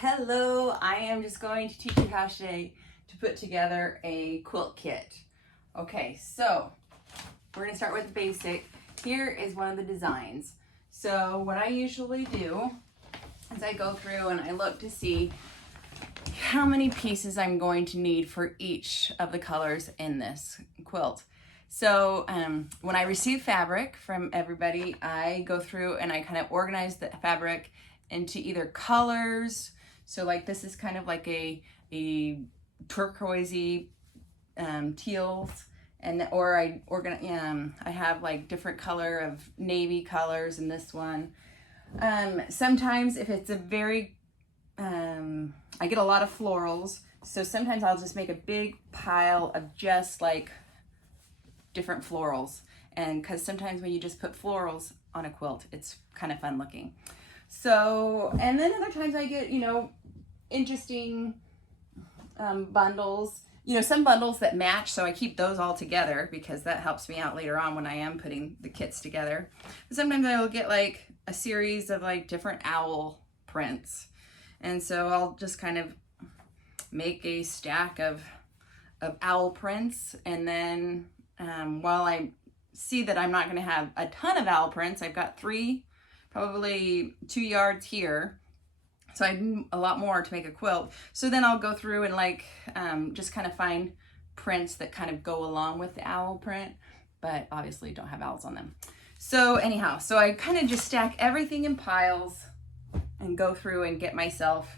Hello, I am just going to teach you how to put together a quilt kit. Okay, so we're going to start with the basic. Here is one of the designs. So what I usually do is I go through and I look to see how many pieces I'm going to need for each of the colors in this quilt. So when I receive fabric from everybody, I go through and I kind of organize the fabric into either colors. So like this is kind of like a turquoisey teals, and or I have like different color of navy colors in this one. Sometimes if it's a very I get a lot of florals, so sometimes I'll just make a big pile of just like different florals, and because sometimes when you just put florals on a quilt, it's kind of fun looking. So, and then other times I get, interesting bundles, some bundles that match, so I keep those all together because that helps me out later on when I am putting the kits together. Sometimes I'll get like a series of like different owl prints, and so I'll just kind of make a stack of owl prints, and then while I see that I'm not going to have a ton of owl prints, I've got probably 2 yards here, so I need a lot more to make a quilt. So then I'll go through and like just kind of find prints that kind of go along with the owl print, but obviously don't have owls on them. So anyhow, so I kind of just stack everything in piles and go through and get myself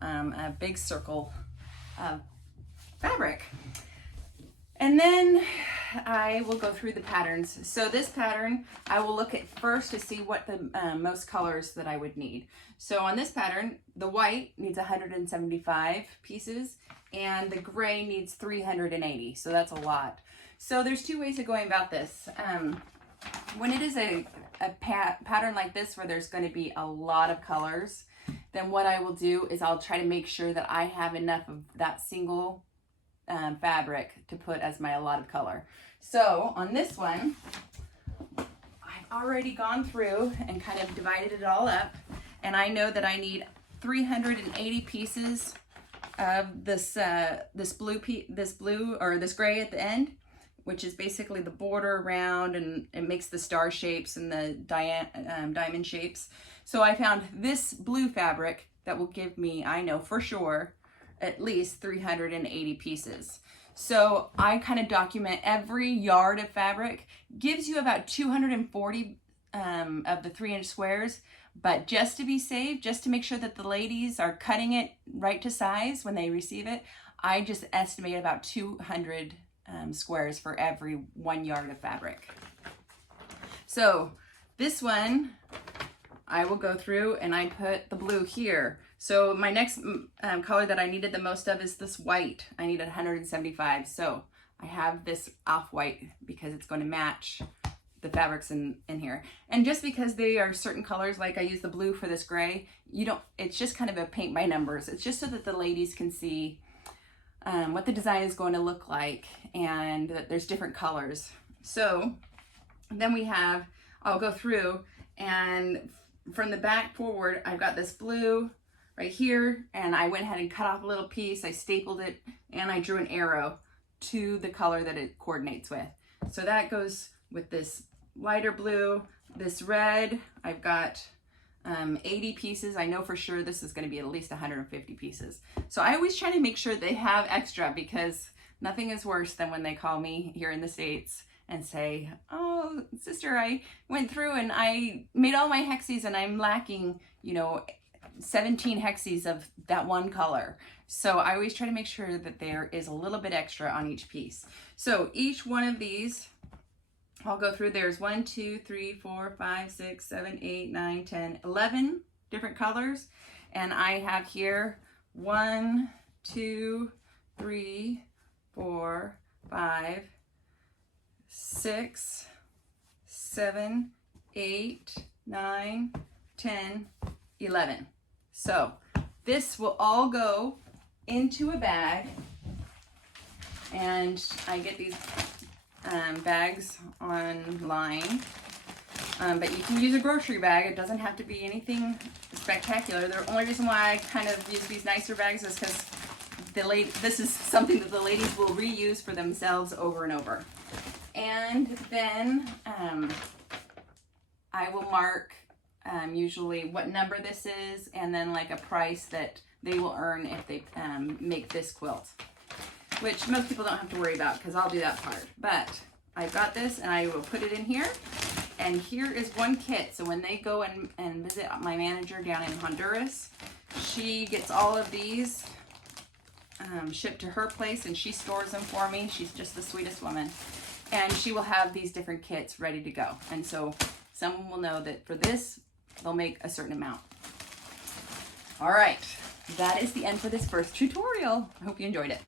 a big circle of fabric. And then I will go through the patterns. So this pattern, I will look at first to see what the most colors that I would need. So on this pattern, the white needs 175 pieces and the gray needs 380. So that's a lot. So there's two ways of going about this. When it is a pattern like this where there's going to be a lot of colors, then what I will do is I'll try to make sure that I have enough of that single fabric to put as my allotted color. So on this one, I've already gone through and kind of divided it all up, and I know that I need 380 pieces of this blue or this gray at the end, which is basically the border around, and it makes the star shapes and the diamond shapes. So I found this blue fabric that will give me, I know for sure, at least 380 pieces. So I kind of document every yard of fabric. Gives you about 240 of the 3-inch squares, but just to be safe, just to make sure that the ladies are cutting it right to size when they receive it, I just estimate about 200 squares for every 1 yard of fabric. So this one, I will go through and I put the blue here. So my next color that I needed the most of is this white. I needed 175. So I have this off-white because it's going to match the fabrics in here. And just because they are certain colors, like I use the blue for this gray, it's just kind of a paint by numbers. It's just so that the ladies can see what the design is going to look like and that there's different colors. So then I'll go through, and from the back forward, I've got this blue right here, and I went ahead and cut off a little piece, I stapled it, and I drew an arrow to the color that it coordinates with. So that goes with this lighter blue, this red, I've got 80 pieces. I know for sure this is going to be at least 150 pieces. So I always try to make sure they have extra, because nothing is worse than when they call me here in the States and say, oh, sister, I went through and I made all my hexes and I'm lacking, 17 hexes of that one color. So I always try to make sure that there is a little bit extra on each piece. So each one of these, I'll go through, there's 1, 2, 3, 4, 5, 6, 7, 8, 9, 10, 11 different colors. And I have here 1, 2, 3, 4, 5, 6, 7, 8, 9, 10, 11. So this will all go into a bag, and I get these bags online, but you can use a grocery bag. It doesn't have to be anything spectacular. The only reason why I kind of use these nicer bags is because this is something that the ladies will reuse for themselves over and over. And then I will mark usually what number this is, and then like a price that they will earn if they make this quilt, which most people don't have to worry about because I'll do that part. But I've got this and I will put it in here. And here is one kit. So when they go and visit my manager down in Honduras, she gets all of these shipped to her place and she stores them for me. She's just the sweetest woman. And she will have these different kits ready to go. And so someone will know that for this, they'll make a certain amount. All right, that is the end for this first tutorial. I hope you enjoyed it.